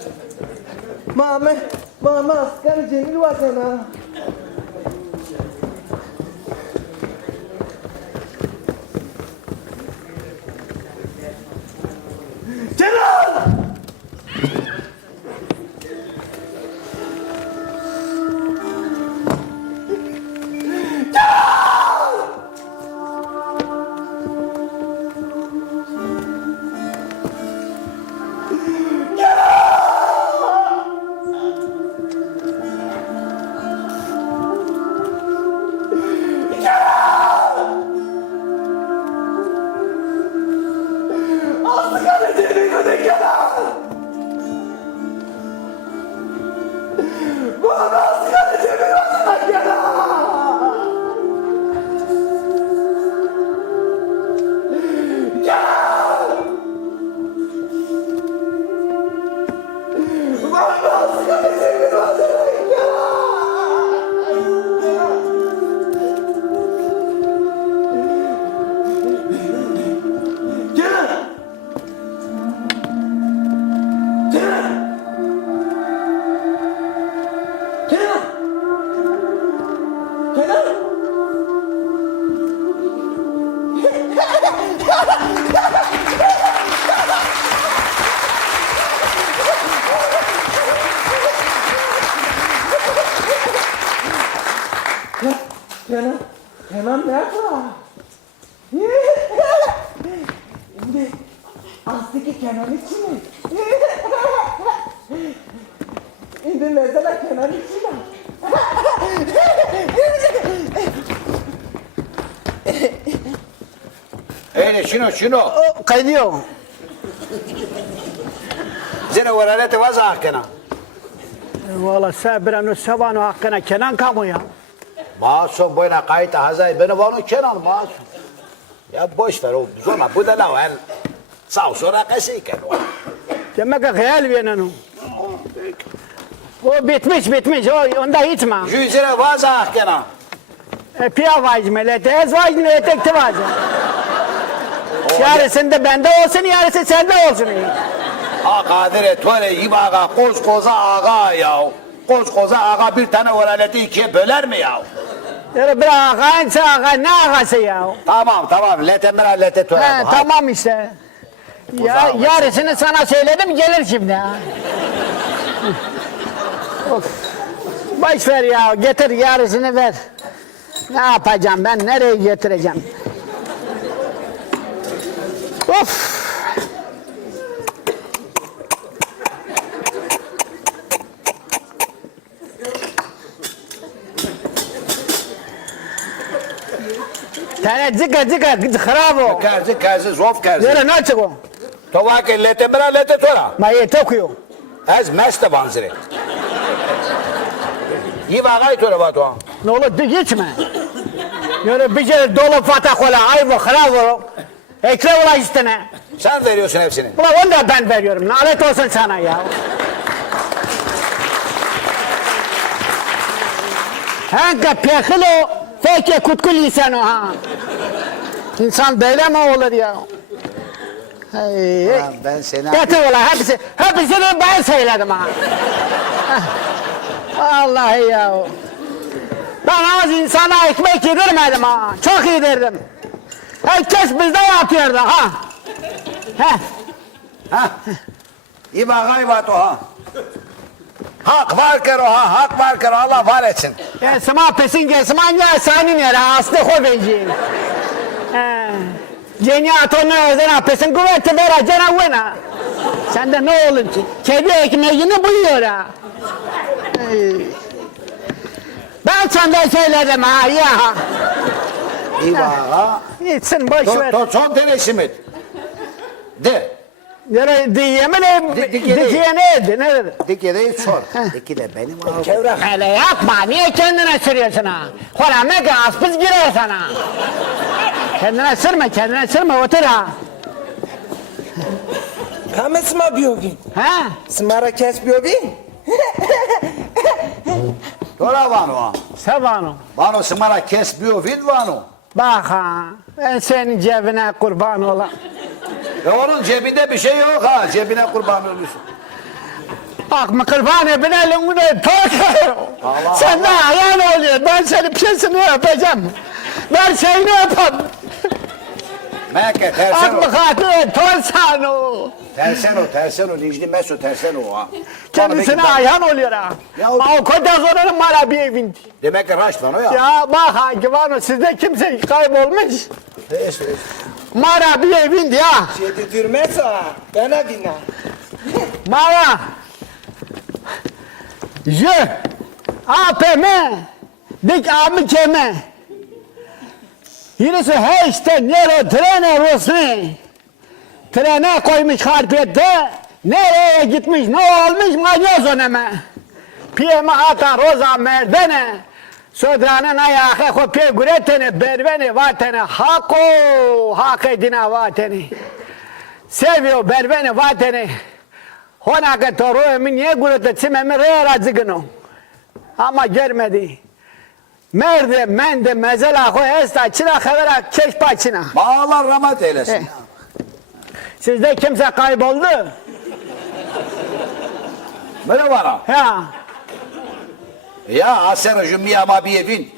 Mama asgari Cemil var sana. Celal! Kenan nerede? Şimdi Aslı'ki Kenan için mi? Şimdi mesela Kenan için mi? Eyle şunu. Kaydıyor. Zene varalete vaza hakkına. Valla sabran sabanu hakkına Kenan kamu ya. Masum boyuna kayıta hazay beni vanu Kenan masum. Ya boş ver o sonra bu da la sağ sonra kasıyken o. Demek ki hayal benim. O bitmiş o onda hiç mi? Yüzüne vaza hakkına. Piya vacmelete ez vacmelete vacı. Yarısında bende olsun yarısı sende olsun. Ha kadire tuğle gibi ağa koskoza ağa ya. Koskoza ağa bir tane varaleti ikiye böler mi ya? Ya bir ağaysa ağa ne ağası ya? Tamam letemera lete tuğle. Tamam işte. Ya yarısını sana söyledim gelir şimdi ha. Boş ver ya getir yarısını ver. Ne yapacağım ben nereye getireceğim? Of! Tane zika kharabo. Kerzi zof kerzi. Yere ne çıkıyor? Tovake letemera lete tuğle. Maye tokuyor. Ez meste banzire. Yiva ağay tuğle batu. Ne olur geçme. Yere bir kere dolu fatah kola ayva kharabo. Ekle ola istene. Sen veriyorsun hepsini. Ulan onu da ben veriyorum. Lanet olsun sana ya. Hangi pekilo feke kutkul insano ha. İnsan böyle mi olur ya? Hey. Ben seni... Getir ulan hepsini ben söyledim ha. Vallahi ya. Ben az insana ekmek yedirmedim ha. Çok yedirdim. Herkes bizde yapıyordu ha. Ha? İba ağay batu ha. Hak var kero ha, hak var kero Allah var etsin. Sema pesin gesman ya sani nere aslı hovenci. Cenya atonu özena pesin kuvveti vera cena vena. Sende ne olur ki? Kedi ekmeğini buluyor ha. Ben senden söyledim ha ya. İba ha. Gitsin boş ver. Son tenesimit. De. Nere diyemene dikiye neydi nedir? Dike değil sor. Dike de benim ağabeyim. Kevrak. Hele yapma niye kendine sürüyorsun ha? Kola mega aspız giriyor sana. Kendine sürme otur ha. Kame sma biyogi. Ha? Smara kes biyogi. Dora vano. Sevano. Vano smara kesbiyor vid vano. Bak ha. Ben senin cebine kurban olam. Onun cebinde bir şey yok ha. Cebine kurban olursun. Akma kırbane bin elinde torka. Sen de ayağın oluyor. Ben senin piyesini öpeceğim. Ben şeyini öpem. Mekke tersen o. Akma katı torsan o. Tersen o. Necdi Meso tersen o ha. Kendisine ayağın oluyor ha. Ya O kadar sonra bana bir evin. Demek ki raşlan o ya. Ya bak ha Kıvano sizde kimse kaybolmuş. Neyse. Mara bir evindi ya. Yedirmez ha. Bana bina. Mara. Je. APM. Dik abi keme. Yine işte nero trene Rusmi. Trene koymuş harpiyette. Nereye gitmiş ne olmuş manyoz öneme. Piyeme ata roza merdene. Sodranın ayağı kopya güretene bervene vatene. Hak edine vatene. Seviyor bervene vatene. Hona ke toru emin niye gürete çimemi reyara zıgını. Ama görmedi. Merde mende mezela ko esta çina khevera keşpa çina. Allah rahmet eylesin. Sizde kimse kayboldu? Merhaba. Ya. Ya asero jumia ma bir evin.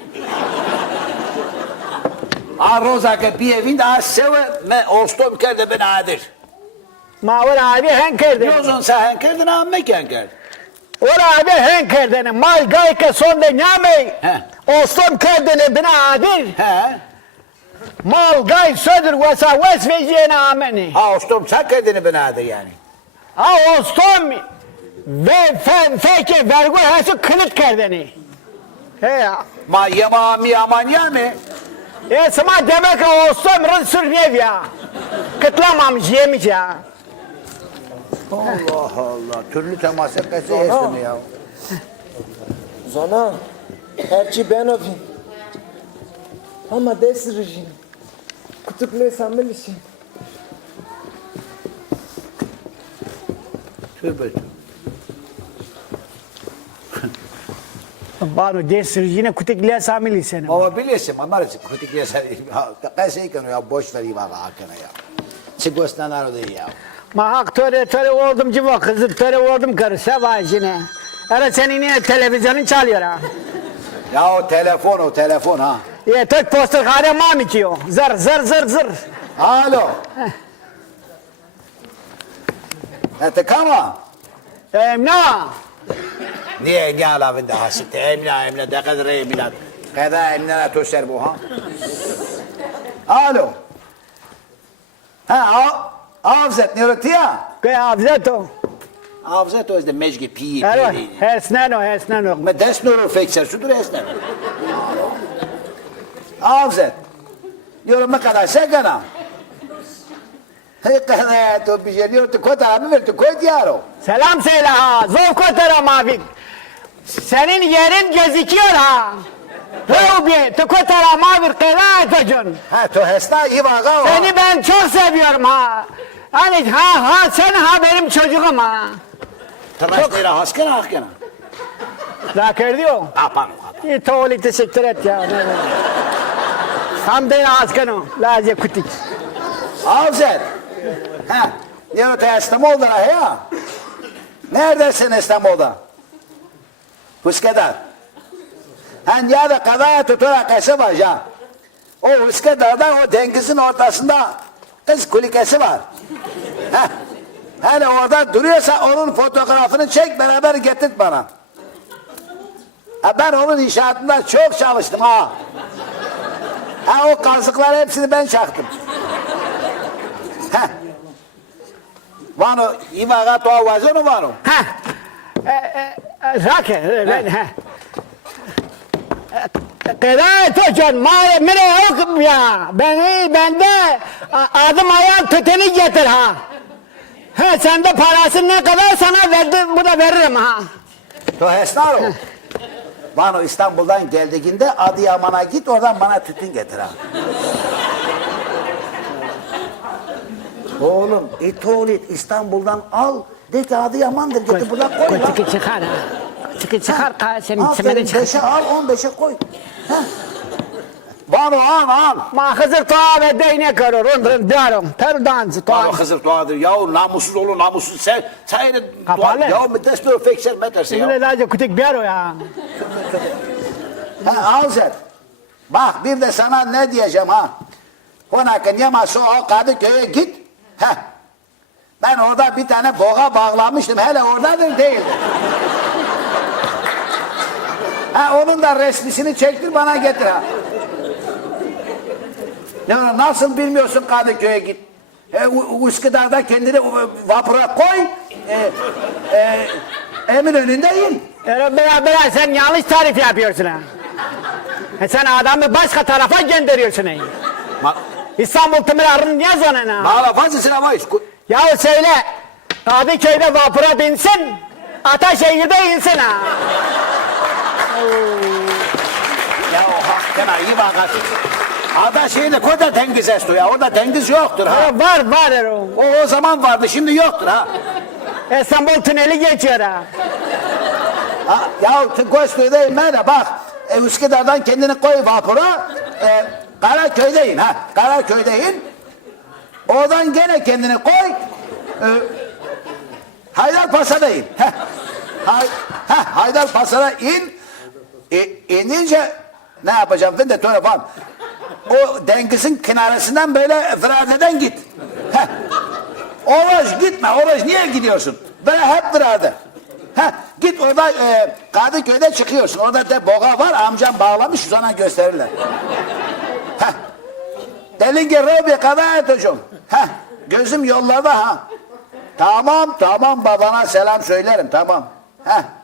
A roza ke bir evin de aseve me ostom kerde ben adir. Ma abi henkerden. Yozun sen kerdin ha meken kerd. Abi henkerden. Mal gay ke son de nyame. He. Ostom kerdene bina adir. He. Mal gay södür vesa ves veciyene ameni. Ha ostom sen kerdini ben adir yani. Ha ostom ve feke vergu hası kılık kerdeni. He ya. Ma yema mi aman yami. Esma demek ki ostom rınsır nev ya. Kıtlamamış yemiş ya. Allah Allah. Türlü temas etmesi yesini ya. Zana. Herçi ben öpeyim. Ama des rejim. Kutuklu samimisin. Tövbe. Baro desir yine kutekliye samili seni. Ama bilirsin ama kritikliye sen kaysayken ya boş ver iva hakene ya. Sigostan arada ya. Mahak töre oldum civa kızı töre oldum karı sevay yine. Ara senin yine televizyonun çalıyor ha. Ya o telefon ha. Ye tek poster kare mam içiyor. Zır. Alo. Ete kama. Emna. Niye gel avinde hasit? Emla de kadar emla. Kada emla töser bu ha. Alo. Ha avzet ne ötüya? Ke avzeto. Avzet o izde mecgi pi. Ero hesneno. Me desnoro fekser şudur esnen. Avzet. Diyorum ne kadar segana. Hey kadar to bir şey diyor tu kota abi ver tu koy diyaro. Selam söyle ha. Zor kotara mavi. Senin yerin gözüküyor ha. Reubi, tu kotara mavi kıra etocun. Ha to hesta iyi baga o. Seni ben çok seviyorum ha. Hani sen benim çocuğum ha. Tıraş değil haskana haskana. Zakir diyor. Apan. İyi tuvalet teşekkür et ya. Tam beni askano. Lazım kutik. Avzet. Ha. Diyor te İstanbul'da ya. Neredesin İstanbul'da? Üsküdar. Hani ya da kadaya tutura kese var ya. O Üsküdar'da o denizin ortasında kız kulikesi var. Heh. Hani orada duruyorsa onun fotoğrafını çek beraber getir bana. Ha, ben onun inşaatında çok çalıştım ha. Ha o kazıkları hepsini ben çaktım. Heh. Vano imaga to avazonu vano. Ha. Zakir ben ha. Kıra etocun. Mene yok ya. Bende adım ayağım tüteni getir ha. Ha sende parası ne kadar sana verdim bu da veririm ha. To hesnaro. Vano İstanbul'dan geldiğinde Adıyaman'a git oradan bana tütün getir ha. Oğlum tuvalet İstanbul'dan al. De ki Adıyaman'dır getir buradan koy lan. Kutik çıkar ha. Kutik çıkar senin Aferin çimene çıkar. 5'e al 15'e koy. Heh. An. Ma Hızır Tuğa ve değnek görür. Ondan diyorum. Perdancı Tuğa. Bana Hızır Doğadır. Yahu namussuz olur namussuz. Sen Kapalı. ya müddes bir fekser meterse ya. Şimdi lazım kütük bir o ya. Ha Avzet. Bak bir de sana ne diyeceğim ha. Konakın yaması o Kadıköy'e git. Heh. Ben orada bir tane boğa bağlamıştım. Hele oradadır değildir. Ha onun da resmisini çektir bana getir ha. Ya nasıl bilmiyorsun Kadıköy'e git. Üsküdar'da kendini vapura koy. Eminönü'nde in. Beraber sen yanlış tarif yapıyorsun ha. Sen adamı başka tarafa gönderiyorsun ha. İstanbul Tımırarı'nın niye zonuna? Bağla fazlasına var. Ya söyle. Kadıköy'de vapura binsin. Ataşehir'de insin ha. Ya hakkına iyi bak. Ada şeyde koda deniz estu ya. Orada deniz yoktur ha. Var. O zaman vardı şimdi yoktur ha. İstanbul tüneli geçiyor ha. Ya Tıkoşköy'deyim ben de bak. Üsküdar'dan kendini koy vapura. Karaköy'deyin ha. Karaköy'deyin. Oradan gene kendini koy. Haydarpaşa'da in. Haydarpaşa'da in. İnince ne yapacağım ben de telefon. O dengisin kenarısından böyle Virade'den git. Oraj gitme. Oraj niye gidiyorsun? Böyle hep Virade. Git orada Kadıköy'de çıkıyorsun. Orada de boğa var. Amcam bağlamış sana gösterirler. Delinge Robi kadar edeceğim. Gözüm yollarda ha. Tamam babana selam söylerim tamam.